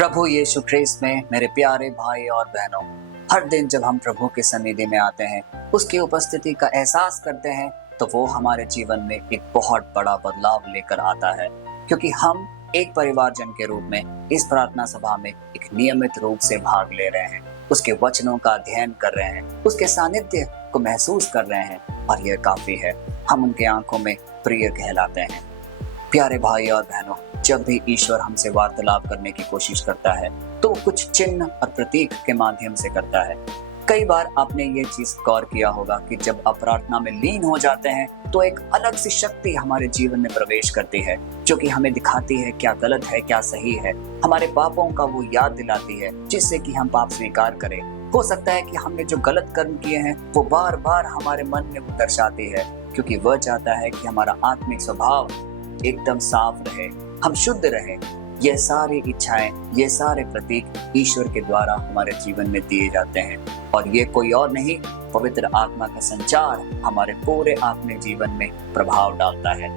प्रभु यीशु ख्रीस्त में मेरे प्यारे भाई और बहनों, हर दिन जब हम प्रभु के सन्निधि में आते हैं, उसकी उपस्थिति का एहसास करते हैं, तो वो हमारे जीवन में एक बहुत बड़ा बदलाव लेकर आता है। क्योंकि हम एक परिवारजन के रूप में इस प्रार्थना सभा में एक नियमित रूप से भाग ले रहे हैं, उसके वचनों का अध्ययन कर रहे हैं, उसके सानिध्य को महसूस कर रहे हैं, और यह काफी है। हम उनके आंखों में प्रिय कहलाते हैं। प्यारे भाई और बहनों, जब भी ईश्वर हमसे वार्तालाप करने की कोशिश करता है तो कुछ चिन्ह और प्रतीक के माध्यम से करता है। कई बार आपने ये चीज गौर किया होगा कि जब आप प्रार्थना में लीन हो जाते हैं तो एक अलग सी शक्ति हमारे जीवन में प्रवेश करती है, जो कि हमें दिखाती है क्या गलत है क्या सही है। हमारे पापों का वो याद दिलाती है, जिससे कि हम पाप स्वीकार करें। हो सकता है कि हमने जो गलत कर्म किए हैं वो बार बार हमारे मन में वो दर्शाती है, क्योंकि वह चाहता है कि हमारा आत्मिक स्वभाव एकदम साफ रहे, हम शुद्ध रहें। ये सारी इच्छाएं, ये सारे प्रतीक ईश्वर के द्वारा हमारे जीवन में दिए जाते हैं, और ये कोई और नहीं, पवित्र आत्मा का संचार हमारे पूरे आत्मिक जीवन में प्रभाव डालता है।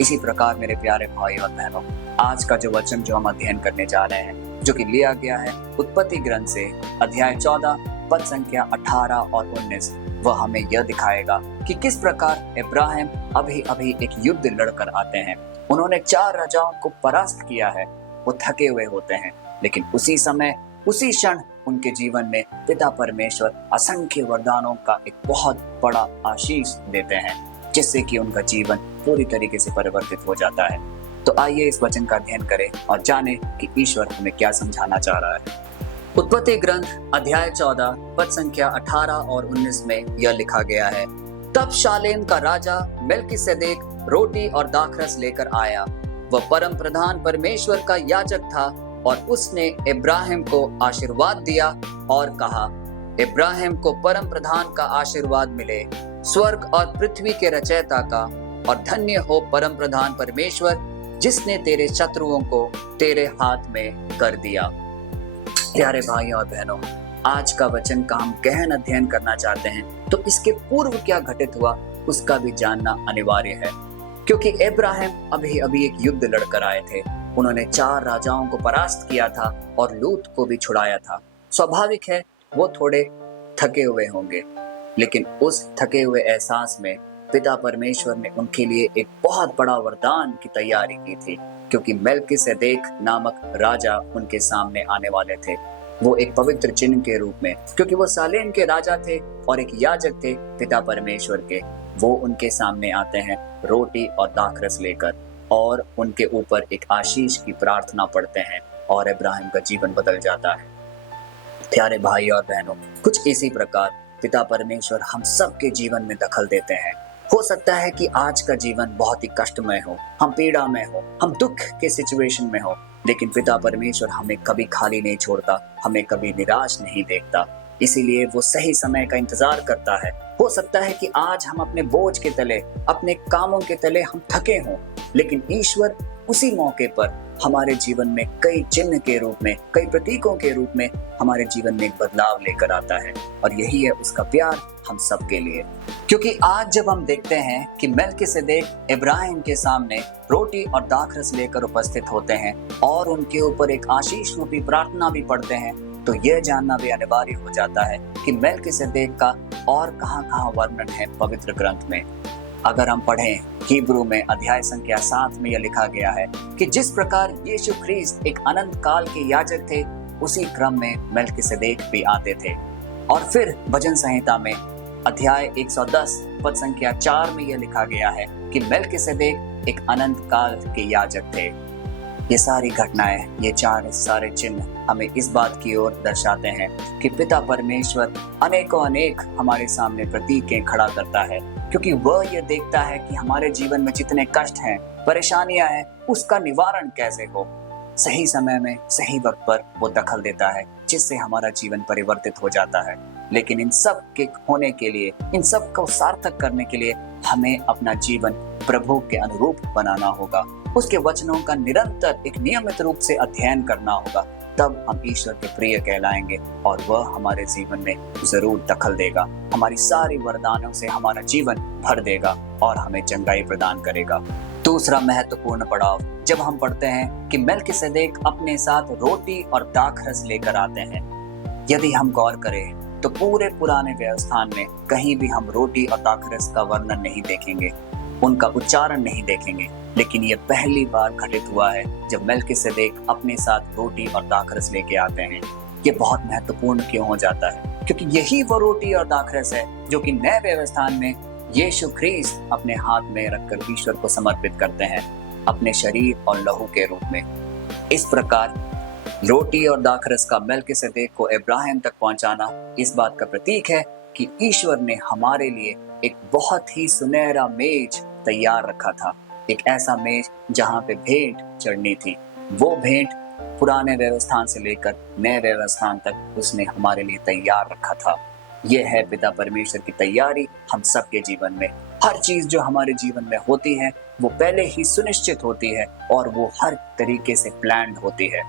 इसी प्रकार मेरे प्यारे भाई और बहनों, आज का जो वचन जो हम अध्ययन करने जा रहे हैं, जो कि लिया गया है उत्पत्ति ग्रंथ से, अध्याय 14 पद संख्या 18 और 19, वह हमें यह दिखाएगा कि किस प्रकार इब्राहिम अभी एक युद्ध लड़कर आते हैं। उन्होंने 4 राजाओं को परास्त किया है, वो थके हुए होते हैं, लेकिन उसी समय उसी क्षण उनके जीवन में पिता परमेश्वर असंख्य वरदानों का एक बहुत बड़ा आशीष देते हैं, जिससे कि उनका जीवन पूरी तरीके से परिवर्तित हो जाता है। तो आइए इस वचन का अध्ययन करें और जानें कि ईश्वर हमें क्या समझाना चाह रहा है। उत्पत्ति ग्रंथ अध्याय 14 पद संख्या 18 और 19 में यह लिखा गया है, तब शालेम का राजा मेल्किसेदेक रोटी और दाखरस लेकर आया। वह परम प्रधान परमेश्वर का याजक था, और उसने इब्राहिम को आशीर्वाद दिया और कहा, इब्राहिम को परम प्रधान का आशीर्वाद मिले, स्वर्ग और पृथ्वी के रचयिता का, और धन्य हो परम प्रधान परमेश्वर, जिसने तेरे शत्रुओं को तेरे हाथ में कर दिया। प्यारे भाई और बहनों, आज का वचन का हम गहन अध्ययन करना चाहते हैं, तो इसके पूर्व क्या घटित हुआ उसका भी जानना अनिवार्य है। क्योंकि इब्राहिम अभी एक युद्ध लड़कर आए थे। उन्होंने 4 राजाओं को परास्त किया था और लूत को भी छुड़ाया था। स्वाभाविक है वो थोड़े थके हुए होंगे, लेकिन उस थके हुए एहसास में पिता परमेश्वर ने उनके लिए एक बहुत बड़ा वरदान की तैयारी की थी, क्योंकि मेल्किसेदेक नामक राजा उनके सामने आने वाले थे। वो एक पवित्र चिन्ह के रूप में, क्योंकि वो सालेम के राजा थे और एक याजक थे पिता परमेश्वर के, वो उनके सामने आते हैं रोटी और दाखरस लेकर, और उनके ऊपर एक आशीष की प्रार्थना पढ़ते हैं, और इब्राहिम का जीवन बदल जाता है। प्यारे भाई और बहनों, कुछ इसी प्रकार पिता परमेश्वर हम सबके जीवन में दखल देते हैं। हो सकता है कि आज का जीवन बहुत ही कष्टमय हो, हम पीड़ा में हो, हम दुख के सिचुएशन में हो, लेकिन पिता परमेश्वर हमें कभी खाली नहीं छोड़ता, हमें कभी निराश नहीं देखता। इसीलिए वो सही समय का इंतजार करता है। हो सकता है कि आज हम अपने बोझ के तले, अपने कामों के तले हम थके हों, लेकिन ईश्वर उसी मौके पर हमारे जीवन में कई चिन्ह के रूप में, कई प्रतीकों के रूप में हमारे जीवन में एक बदलाव लेकर आता है, और यही है उसका प्यार हम सबके लिए। क्योंकि आज जब हम देखते हैं कि मेल्किसेदेक इब्राहिम के सामने रोटी और दाखरस लेकर उपस्थित होते हैं और उनके ऊपर एक आशीष रूपी प्रार्थना भी पढ़ते हैं, तो यह जानना भी अनिवार्य हो जाता है कि मेल्किसेदेक का और कहाँ वर्णन है पवित्र ग्रंथ में। अगर हम पढ़ें हिब्रू में अध्याय संख्या 7 में यह लिखा गया है कि जिस प्रकार यीशु ख्रीस्त एक अनंत काल के याजक थे, उसी क्रम में मेल्किसेदेक भी आते थे। और फिर भजन संहिता में अध्याय 110 पद संख्या 4 में यह लिखा गया है कि मेल्किसेदेक एक अनंत काल के याजक थे। ये सारी घटनाएं, ये 4 सारे चिन्ह हमें इस बात की ओर दर्शाते हैं कि पिता परमेश्वर अनेक हमारे सामने प्रतीकें खड़ा करता है, क्योंकि वह ये देखता है कि हमारे जीवन में जितने कष्ट हैं, परेशानियां हैं, उसका निवारण कैसे हो। सही समय में सही वक्त पर वो दखल देता है, जिससे हमारा जीवन परिवर्तित हो जाता है। लेकिन इन सब के होने के लिए, इन सब को सार्थक करने के लिए हमें अपना जीवन प्रभु के अनुरूप बनाना होगा, उसके वचनों का निरंतर एक नियमित रूप से अध्ययन करना होगा। तब हम ईश्वर के प्रिय कहलाएंगे, और वह हमारे जीवन में जरूर दखल देगा, हमारी सारी वरदानों से हमारा जीवन भर देगा और हमें चंगाई प्रदान करेगा। तो दूसरा महत्वपूर्ण पड़ाव जब हम पढ़ते हैं कि मेल्किसेदेक अपने साथ रोटी और दाखरस लेकर आते हैं। यदि हम गौर करें तो पूरे पुराने व्यवस्थान में कहीं भी हम रोटी और दाखरस का वर्णन नहीं देखेंगे, उनका उच्चारण नहीं देखेंगे, लेकिन ये पहली बार घटित हुआ है जब मेल्किसेदेक अपने साथ रोटी और दाखरस लेके आते हैं। ये बहुत महत्वपूर्ण क्यों हो जाता है? क्योंकि यही वो रोटी और दाखरस है जो कि नए व्यवस्थान में यीशु ख्रीस्त अपने हाथ में रखकर ईश्वर को समर्पित करते हैं अपने शरीर और लहू के रूप में। इस प्रकार रोटी और दाखरस का मेल्किसेदेक को इब्राहिम तक पहुंचाना इस बात का प्रतीक है कि ईश्वर ने हमारे लिए एक बहुत ही सुनहरा मेज तैयार रखा था, एक ऐसा मेज जहां पे भेंट चढ़नी थी। वो भेंट पुराने व्यवस्थान से लेकर नए व्यवस्थान तक उसने हमारे लिए तैयार रखा था। यह है पिता परमेश्वर की तैयारी हम सबके जीवन में। हर चीज जो हमारे जीवन में होती है वो पहले ही सुनिश्चित होती है और वो हर तरीके से प्लान्ड होती है।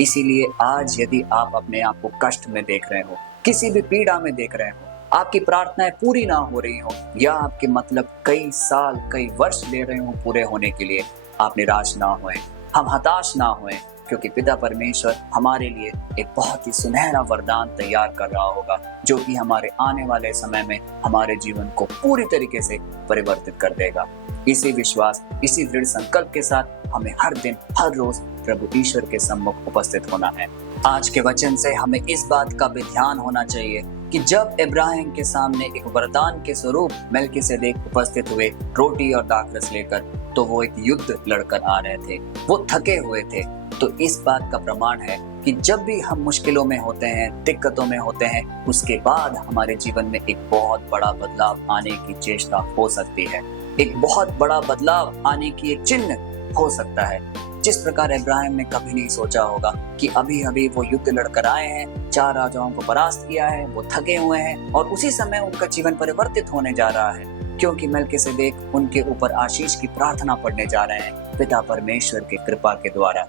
इसीलिए आज यदि आप अपने आप को कष्ट में देख रहे हो, किसी भी पीड़ा में देख रहे हो, आपकी प्रार्थनाएं पूरी ना हो रही हो या आपके मतलब कई साल कई वर्ष ले रहे हो पूरे होने के लिए, आप निराश ना होएं, हम हताश ना होएं, क्योंकि पिता परमेश्वर हमारे लिए एक बहुत ही सुनहरा वरदान तैयार कर रहा होगा जो कि हमारे आने वाले समय में हमारे जीवन को पूरी तरीके से परिवर्तित कर देगा। इसी विश्वास, इसी दृढ़ संकल्प के साथ हमें हर दिन हर रोज प्रभु ईश्वर के सम्मुख उपस्थित होना है। आज के वचन से हमें इस बात का भी ध्यान होना चाहिए कि जब इब्राहिम के सामने एक वरदान के स्वरूप मेल्किसेदेक उपस्थित हुए रोटी और दाखरस लेकर, तो वो एक युद्ध लड़कर आ रहे थे, वो थके हुए थे। तो इस बात का प्रमाण है कि जब भी हम मुश्किलों में होते हैं, दिक्कतों में होते हैं, उसके बाद हमारे जीवन में एक बहुत बड़ा बदलाव आने की चेष्टा हो सकती है, एक बहुत बड़ा बदलाव आने की एक चिन्ह हो सकता है। जिस प्रकार इब्राहिम ने कभी नहीं सोचा होगा कि अभी अभी वो युद्ध लड़कर आए हैं, 4 राजाओं को परास्त किया है, वो थके हुए हैं और उसी समय उनका जीवन परिवर्तित होने जा रहा है, क्योंकि मेल्किसेदेक उनके ऊपर आशीष की प्रार्थना पढ़ने जा रहे हैं पिता परमेश्वर की कृपा के द्वारा।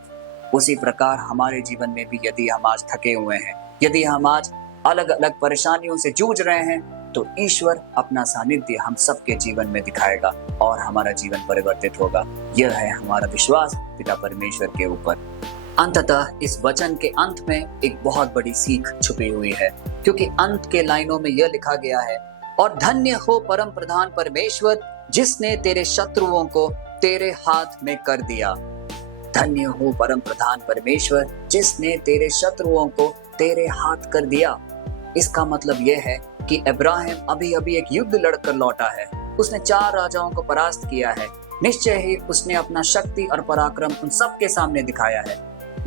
उसी प्रकार हमारे जीवन में भी यदि हम आज थके हुए हैं, यदि हम आज अलग अलग परेशानियों से जूझ रहे हैं, तो ईश्वर अपना सानिध्य हम सबके जीवन में दिखाएगा और हमारा जीवन परिवर्तित होगा। यह है हमारा विश्वास पिता परमेश्वर के ऊपर। अंततः इस वचन के अंत में एक बहुत बड़ी सीख छुपी हुई है, क्योंकि अंत के लाइनों में यह लिखा गया है, और धन्य हो परम प्रधान परमेश्वर जिसने तेरे शत्रुओं को तेरे हाथ में कर दिया। धन्य हो परम प्रधान परमेश्वर जिसने तेरे शत्रुओं को तेरे हाथ कर दिया। इसका मतलब यह है कि इब्राहिम अभी अभी एक युद्ध लड़कर लौटा है, उसने 4 राजाओं को परास्त किया है, निश्चय ही उसने अपना शक्ति और पराक्रम उन सब के सामने दिखाया है।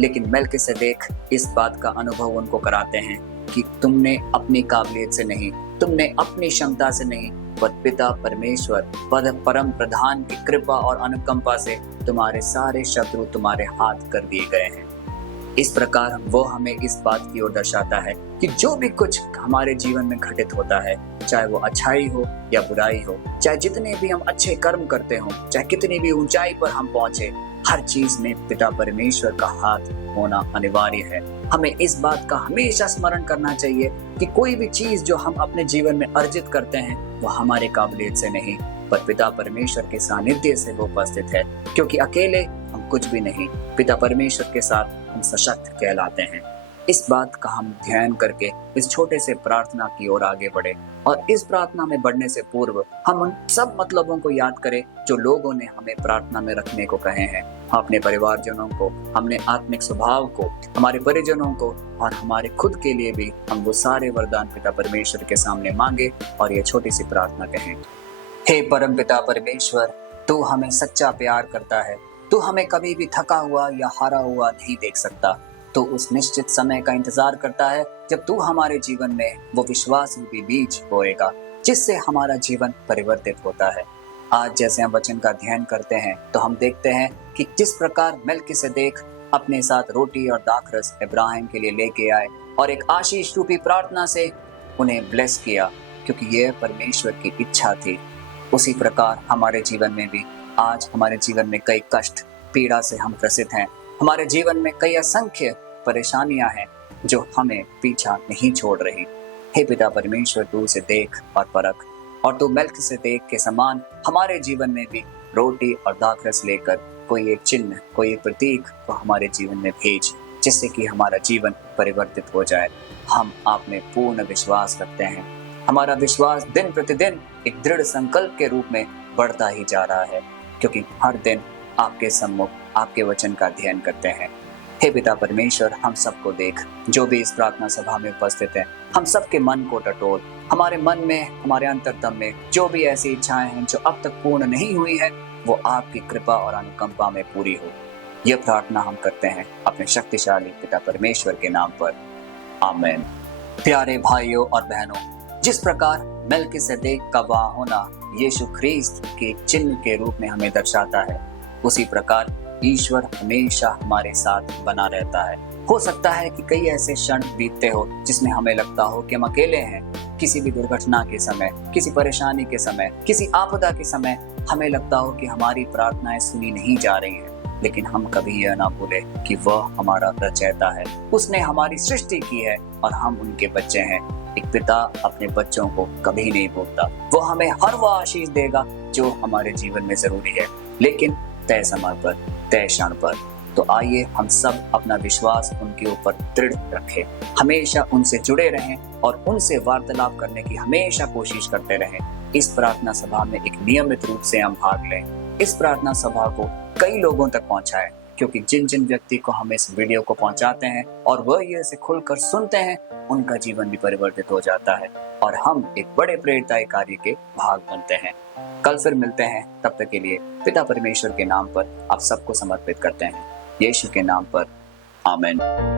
लेकिन मेल्किसेदेक इस बात का अनुभव उनको कराते हैं कि तुमने अपनी काबिलियत से नहीं, तुमने अपनी क्षमता से नहीं, पर पिता परमेश्वर परम प्रधान की कृपा और अनुकंपा से तुम्हारे सारे शत्रु तुम्हारे हाथ कर दिए गए हैं। इस प्रकार वो हमें इस बात की ओर दर्शाता है कि जो भी कुछ हमारे जीवन में घटित होता है, चाहे वो अच्छाई हो या बुराई हो, चाहे जितने भी हम अच्छे कर्म करते हो, चाहे कितनी भी ऊंचाई पर हम पहुंचे, हर चीज में पिता परमेश्वर का हाथ होना अनिवार्य है। हमें इस बात का हमेशा स्मरण करना चाहिए कि कोई भी चीज जो हम अपने जीवन में अर्जित करते हैं वो हमारे काबिलियत से नहीं, पर पिता परमेश्वर के सानिध्य से वो उपस्थित है, क्योंकि अकेले हम कुछ भी नहीं, पिता परमेश्वर के साथ हम सशक्त कहलाते हैं। इस बात का हम ध्यान करके इस छोटे से प्रार्थना की ओर आगे बढ़े, और इस प्रार्थना में बढ़ने से पूर्व हम उन सब मतलबों को याद करें जो लोगों ने हमें प्रार्थना में रखने को कहे हैं। हम अपने परिवारजनों को, हमने आत्मिक स्वभाव को, हमारे परिजनों को और हमारे खुद के लिए भी हम वो सारे वरदान पिता परमेश्वर के सामने मांगे और ये छोटी सी प्रार्थना कहें। हे परम पिता परमेश्वर, तू हमें सच्चा प्यार करता है, तू हमें कभी भी थका हुआ या हारा हुआ नहीं देख सकता। तो उस निश्चित समय का इंतजार करता है जब तू हमारे जीवन में वो विश्वास रूपी बीज बोएगा जिससे हमारा जीवन परिवर्तित होता है। आज जैसे हम वचन का अध्ययन करते हैं तो हम देखते हैं कि जिस प्रकार मेल्किसेदेक अपने साथ रोटी और दाखरस इब्राहिम के लिए लेके आए और एक आशीष रूपी प्रार्थना से उन्हें ब्लेस किया, क्योंकि यह परमेश्वर की इच्छा थी। उसी प्रकार हमारे जीवन में भी आज हमारे जीवन में कई कष्ट पीड़ा से हम ग्रसित हैं, हमारे जीवन में कई असंख्य परेशानियां हैं जो हमें पीछा नहीं छोड़ रही। हे पिता परमेश्वर, तू उसे देख और परख, और तू मेल्किसेदेक के समान हमारे जीवन में भी रोटी और दाखरस लेकर कोई एक चिन्ह, कोई एक प्रतीक को हमारे जीवन में भेज, जिससे कि हमारा जीवन परिवर्तित हो जाए। हम आप में पूर्ण विश्वास रखते हैं। हमारा विश्वास दिन प्रतिदिन एक दृढ़ संकल्प के रूप में बढ़ता ही जा रहा है, क्योंकि हर दिन आपके सम्मुख आपके वचन का अध्ययन करते हैं। हे पिता परमेश्वर, हम सबको देख, जो भी इस प्रार्थना सभा में उपस्थित हैं, हम सबके मन को टटोल। हमारे मन में, हमारे अंतरतम में जो भी ऐसी इच्छाएं हैं जो अब तक पूर्ण नहीं हुई है, वो आपकी कृपा और अनुकंपा में पूरी हो। यह प्रार्थना हम करते हैं अपने शक्तिशाली पिता परमेश्वर के नाम पर, आमीन। प्यारे भाइयों और बहनों, जिस प्रकार मेल्किसेदेक का वहाँ होना यीशु ख्रीस्त के चिन्ह के रूप में हमें दर्शाता है, उसी प्रकार ईश्वर हमेशा हमारे साथ बना रहता है। हो सकता है कि कई ऐसे क्षण बीतते हो जिसमें हमें लगता हो कि हम अकेले हैं। किसी भी दुर्घटना के समय, किसी परेशानी के समय, किसी आपदा के समय हमें लगता हो कि हमारी प्रार्थनाएं सुनी नहीं जा रही हैं। लेकिन हम कभी यह ना भूले कि वह हमारा रचयिता है, उसने हमारी सृष्टि की है और हम उनके बच्चे हैं। एक पिता अपने बच्चों को कभी नहीं भूलता। वो हमें हर वह आशीष देगा जो हमारे जीवन में जरूरी है, लेकिन तय समय पर, तय क्षण पर। तो आइए हम सब अपना विश्वास उनके ऊपर दृढ़ रखें, हमेशा उनसे जुड़े रहें और उनसे वार्तालाप करने की हमेशा कोशिश करते रहें। इस प्रार्थना सभा में एक नियमित रूप से हम भाग लें। इस प्रार्थना सभा को कई लोगों तक पहुंचाएं, क्योंकि जिन जिन व्यक्ति को हम इस वीडियो को पहुंचाते हैं और वह ये इसे खुलकर सुनते हैं, उनका जीवन भी परिवर्तित हो जाता है और हम एक बड़े प्रेरणादायी कार्य के भाग बनते हैं। कल फिर मिलते हैं, तब तक के लिए पिता परमेश्वर के नाम पर आप सबको समर्पित करते हैं, यीशु के नाम पर, आमीन।